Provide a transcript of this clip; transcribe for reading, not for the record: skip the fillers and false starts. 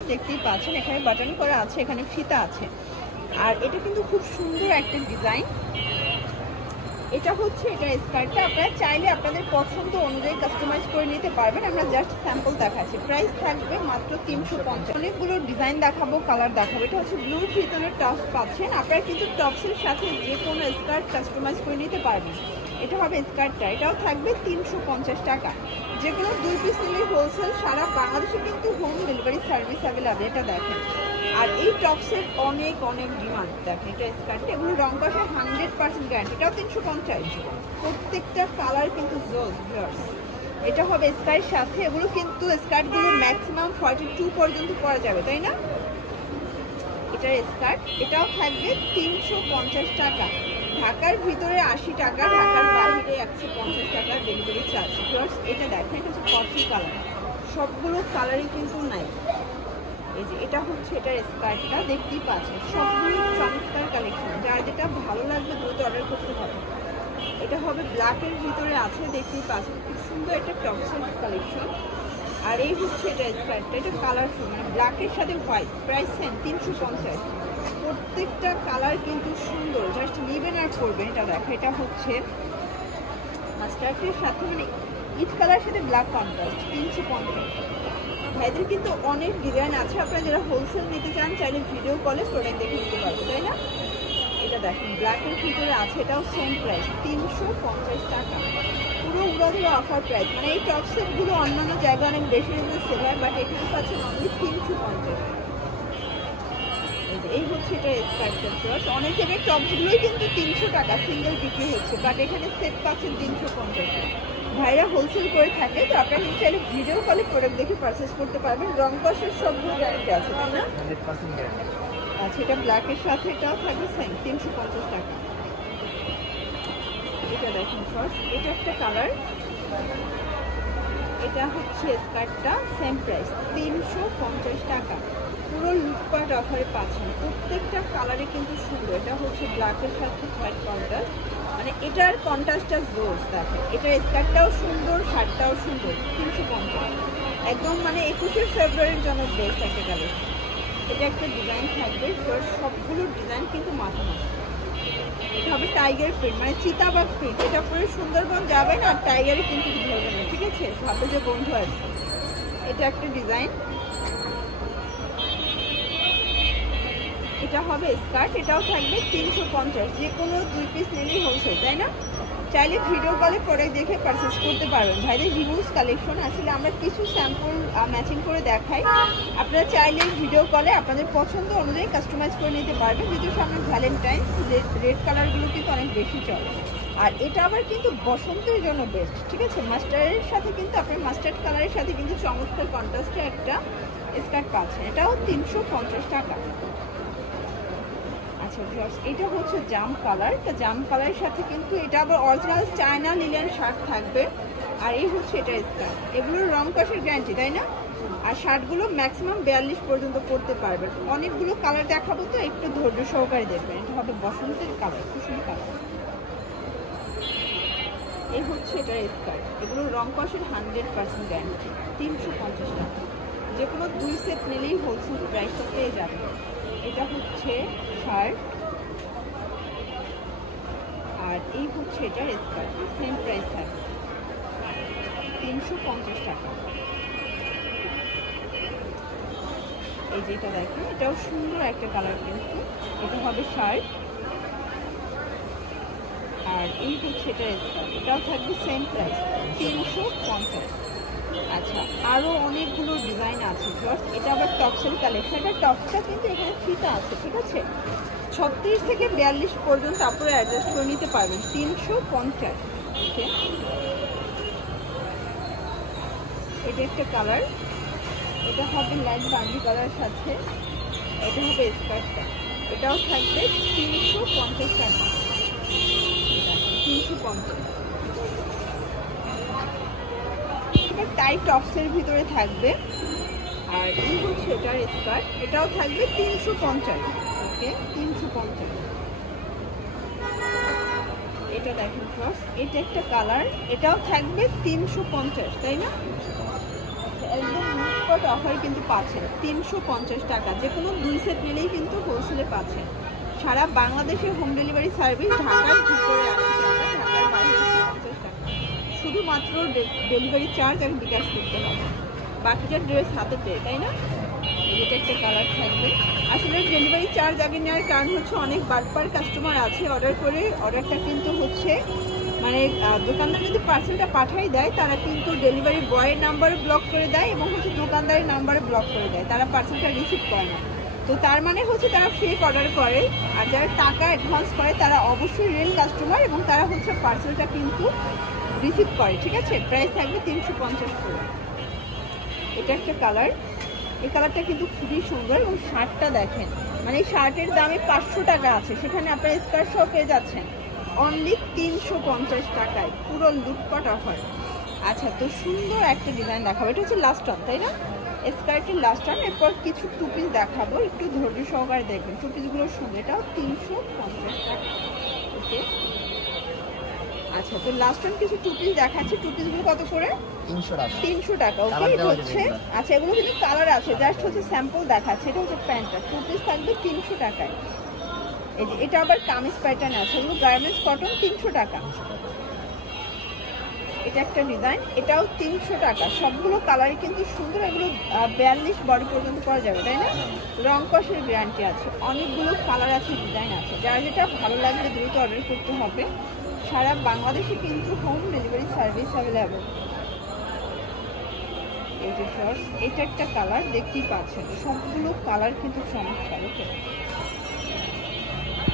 দেখতেই পাচ্ছেন এখানে বাটন করা আছে, এখানে ফিতা আছে। আর এটা কিন্তু খুব সুন্দর একটা ডিজাইন। এটা হচ্ছে এটা স্কার্টটা, আপনারা চাইলে আপনাদের পছন্দ অনুযায়ী কাস্টমাইজ করে নিতে পারবেন। আমরা জাস্ট স্যাম্পল দেখাচ্ছি। প্রাইস থাকবে মাত্র 350। অনেকগুলো ডিজাইন দেখাবো, কালার দেখাবো। এটা হচ্ছে ব্লুর ভিতরে টপস পাচ্ছেন। আপনারা কিন্তু টপসের সাথে যে কোনো স্কার্ট কাস্টমাইজ করে নিতে পারবেন। এটা হবে স্কার্টটা, এটাও থাকবে 350 টাকা। যে কোনো 2 পিস নিলে হোলসেল সারা বাংলাদেশে কিন্তু হোম ডেলিভারি সার্ভিস অ্যাভেলেবল। এটা দেখেন। আর এই টপসের অনেক অনেক ডিমান্ড। দেখেন এটা স্কার্টটা, এগুলো রং কষে 100% গ্যারান্টি। এটাও 350। প্রত্যেকটা কালার কিন্তু জোস। এটা হবে স্কার্টের সাথে। এগুলো কিন্তু স্কার্টগুলো ম্যাক্সিমাম 42 পর্যন্ত পরা যাবে, তাই না? এটার স্কার্ট, এটাও থাকবে 350 টাকা। ঢাকার ভিতরে 80 টাকা, ঢাকার বাইরে 150 টাকা ডেলিভারি চার্জ। এটা দেখেন, এটা হচ্ছে কফি কালার। সবগুলো কালারই কিন্তু নাই। এই যে এটা হচ্ছে এটার স্কার্টটা, দেখতেই পাচ্ছেন সবগুলো চমৎকার কালেকশন। যার যেটা ভালো লাগবে দ্রুত অর্ডার করতে হবে। এটা হবে ব্ল্যাকের ভিতরে আছে, দেখতেই পাচ্ছেন খুব সুন্দর একটা টপসের কালেকশন। আর এই হচ্ছে এটা স্কার্টটা, এটা কালারফুল, মানে ব্ল্যাকের সাথে হোয়াইট। Price same 350। প্রত্যেকটা কালার কিন্তু সুন্দর, জাস্ট নিবেন আর করবেন। এটা দেখো, এটা হচ্ছে মাস্টার্ডের সাথে, মানে ইট কালার সাথে ব্ল্যাক কন্ট্রাস্ট। 350। ভাইদের কিন্তু অনেক ডিজাইন আছে। আপনারা যারা হোলসেল নিতে চান চাইলে ভিডিও কলে প্রোডাক্ট দেখে নিতে পারবেন, তাই না? এটা দেখেন ব্ল্যাকের ভিতরে আছে, এটাও সেম প্রাইস 350 টাকা। পুরো উড়াধুরা অফার প্রাইস। মানে এই টপ সেটগুলো অন্যান্য জায়গায় অনেক বেশি সেল হয়, বাট এখানে পাচ্ছেন অনলি 350। এই হচ্ছে এটা স্কার্টের প্রাইস। অনেক জায়গায় টপসগুলোই কিন্তু 300 টাকা সিঙ্গেল বিক্রি হচ্ছে, বাট এখানে সেট পাচ্ছেন 350। ভাইরা হোলসেল করে থাকে, তো আপনারা কিন্তু চাইলে ভিডিও কলে প্রোডাক্ট দেখে পারচেস করতে পারবেন। রং কষের সবগুলো গ্যারান্টি আছে, তাই না? 100% গ্যারান্টি। আচ্ছা, এটা ব্ল্যাকের সাথে এটাও থাকবে সেম 350 টাকা। এটা দেখুন ফার্স্ট, এটা একটা কালার। এটা হচ্ছে স্কার্টটা, সেম প্রাইস 350 টাকা। পুরো লুটপাট অফারে পাচ্ছেন। প্রত্যেকটা কালারে কিন্তু সুন্দর। এটা হচ্ছে ব্ল্যাকের সাথে হোয়াইট কন্ট্রাস্ট, মানে এটার কন্ট্রাস্টটা জোস। দেখেন এটার স্কার্টটাও সুন্দর, শার্টটাও সুন্দর। 350 একদম, মানে 21শে ফেব্রুয়ারির জন্য বেস্ট একটা কালেকশন। এটা একটা ডিজাইন থাকবে, সবগুলো ডিজাইন কিন্তু মাথা নষ্ট। এটা হবে টাইগার প্রিন্ট, মানে চিতাবাঘ প্রিন্ট। এটা পরে সুন্দরবন যাবেন আর টাইগারে কিন্তু ধরবেন না, ঠিক আছে? ভাবে যে বন্ধু আছে। এটা একটা ডিজাইন, এটা হবে স্কার্ট, এটাও থাকবে 350। যে কোনো 2 পিস নিলেই হোলসেল, তাই না? চাইলে ভিডিও কলে প্রোডাক্ট দেখে পারচেস করতে পারবেন। ভাইদের হিউজ কালেকশন। আসলে আমরা কিছু স্যাম্পল ম্যাচিং করে দেখাই, আপনারা চাইলে ভিডিও কলে আপনাদের পছন্দ অনুযায়ী কাস্টমাইজ করে নিতে পারবেন। যেহেতু সামনে ভ্যালেন্টাইন, রেড কালারগুলো কিন্তু অনেক বেশি চলে। আর এটা আবার কিন্তু বসন্তের জন্য বেস্ট, ঠিক আছে? মাস্টার্ডের সাথে কিন্তু আপনার মাস্টার্ড কালারের সাথে কিন্তু চমৎকার কন্ট্রাস্টে একটা স্কার্ট পাচ্ছেন। এটাও 350 টাকা। আচ্ছা, এটা হচ্ছে জাম কালার। তা জাম কালারের সাথে কিন্তু এটা আবার অরিজিনাল চায়না লিলেন শার্ট থাকবে। আর এই হচ্ছে এটা স্কার্ট। এগুলোর রং কষের গ্যারান্টি, তাই না? আর শার্টগুলো ম্যাক্সিমাম 42 পর্যন্ত পরতে পারবেন। অনেকগুলো কালার দেখাবো, তো একটু ধৈর্য সহকারে দেখবেন। এটা হবে বসন্তের কালার, কুসুম কালার। এই হচ্ছে এটা স্কার্ট। এগুলো রং কষের 100% গ্যারান্টি। 350 টাকা। যে কোনো 2 সেট নিলেই হোলসেল প্রাইসটা পেয়ে যাবে। এটা হচ্ছে শার্ট, আর এই হচ্ছে এটা স্কার্ট। সেম প্রাইস থাকবে 350 টাকা। এই যে এটা দেখেন, এটাও সুন্দর একটা কালার কিন্তু। এটা হবে শার্ট, আর এই হচ্ছে এটা স্কার্ট। এটাও থাকবে সেম প্রাইস 350। আচ্ছা, আরো অনেকগুলো ডিজাইন আছে। এটা আবার টপসের কালেকশন। এটা টপসটা কিন্তু এখানে ফিতা আছে, ঠিক আছে? 36 থেকে 42 পর্যন্ত আপনারা অ্যাডজাস্ট করে নিতে পারবেন। 350। ওকে, এটা একটা কালার। এটা হবে লাইট বার্নি কালারের সাথে। এটা হবে স্কার্টটা, এটাও থাকবে 350 টাকা। 350। টাই টপসের ভিতরে থাকবে। আর এই হচ্ছে এটার স্কার্ট, এটাও থাকবে 350। ওকে, 350। এটা দেখেন ফার্স্ট, এটা একটা কালার, এটাও থাকবে 350, তাই না? একদম লুটপাট অফার কিন্তু পাচ্ছেন 350 টাকা, যে কোনো 2 সেট নিলেই কিন্তু হোলসেলে পাচ্ছেন। সারা বাংলাদেশে হোম ডেলিভারি সার্ভিস, ঢাকার ভিতরে 80 টাকা, ঢাকার বাইরে 50 টাকা। শুধুমাত্র ডেলিভারি চার্জ আর বিকাশ করতে হবে, বাকিটা ড্রেস হাতে পেয়ে, তাই না? এটা একটা কালার থাকবে। আসলে ডেলিভারি চার্জ আগে নেওয়ার কারণ হচ্ছে অনেক বাটপার কাস্টমার আছে, অর্ডার করে অর্ডারটা কিন্তু হচ্ছে মানে দোকানদার যদি পার্সেলটা পাঠাই দেয়, তারা কিন্তু ডেলিভারি বয়ের নাম্বারে ব্লক করে দেয় এবং হচ্ছে দোকানদারের নাম্বারে ব্লক করে দেয়, তারা পার্সেলটা রিসিভ করে না। তো তার মানে হচ্ছে তারা ফেক অর্ডার করে, আর যারা টাকা অ্যাডভান্স করে তারা অবশ্যই রিয়েল কাস্টমার এবং তারা হচ্ছে পার্সেলটা কিন্তু রিসিভ করে। ঠিক আছে, প্রাইস থাকবে 350 করে। এটা একটা কালার, এই কালারটা কিন্তু খুবই সুন্দর এবং শার্টটা দেখেন, মানে এই শার্টের দামে 500 টাকা আছে, সেখানে আপনারা স্কার্ট সহ পেয়ে যাচ্ছেন অনলি 350 টাকায়, পুরো লুটপাট অফার। আচ্ছা, তো সুন্দর একটা ডিজাইন দেখাবো, এটা হচ্ছে লাস্ট অন, তাই না? স্কার্টের লাস্ট অন, এরপর কিছু টু পিস দেখাবো, একটু ধৈর্য সহকারে দেখবেন, টু পিসগুলো সুন্দর, এটাও 350 টাকা। ওকে, আচ্ছা, তো লাস্ট অন কিছু টু পিস দেখাচ্ছি, টু পিসগুলো কত করে? 300 টাকা। ওকে, এটা হচ্ছে, আচ্ছা এগুলো কিন্তু কালার আছে, জাস্ট হচ্ছে স্যাম্পল দেখাচ্ছে। এটা হচ্ছে প্যান্টটা, টু পিস থাকবে 300 টাকায়। এই যে এটা আবার কামিজ প্যাটার্ন আছে, এগুলো গার্মেন্টস কটন, 300 টাকা। এটা একটা ডিজাইন, এটাও 300 টাকা। সবগুলো কালারই কিন্তু সুন্দর, এগুলো 42 বডি পর্যন্ত করা যাবে, তাই না? রং কষের গ্যারান্টি আছে, অনেকগুলো কালার আছে, ডিজাইন আছে, যার যেটা ভালো লাগবে দ্রুত অর্ডার করতে হবে। সারা বাংলাদেশে কিন্তু হোম ডেলিভারি সার্ভিস অ্যাভেলেবেল। এই যে শর্টস, এটা একটা কালার, দেখতেই পাচ্ছেন সবগুলো কালার কিন্তু চমৎকার। ওকে,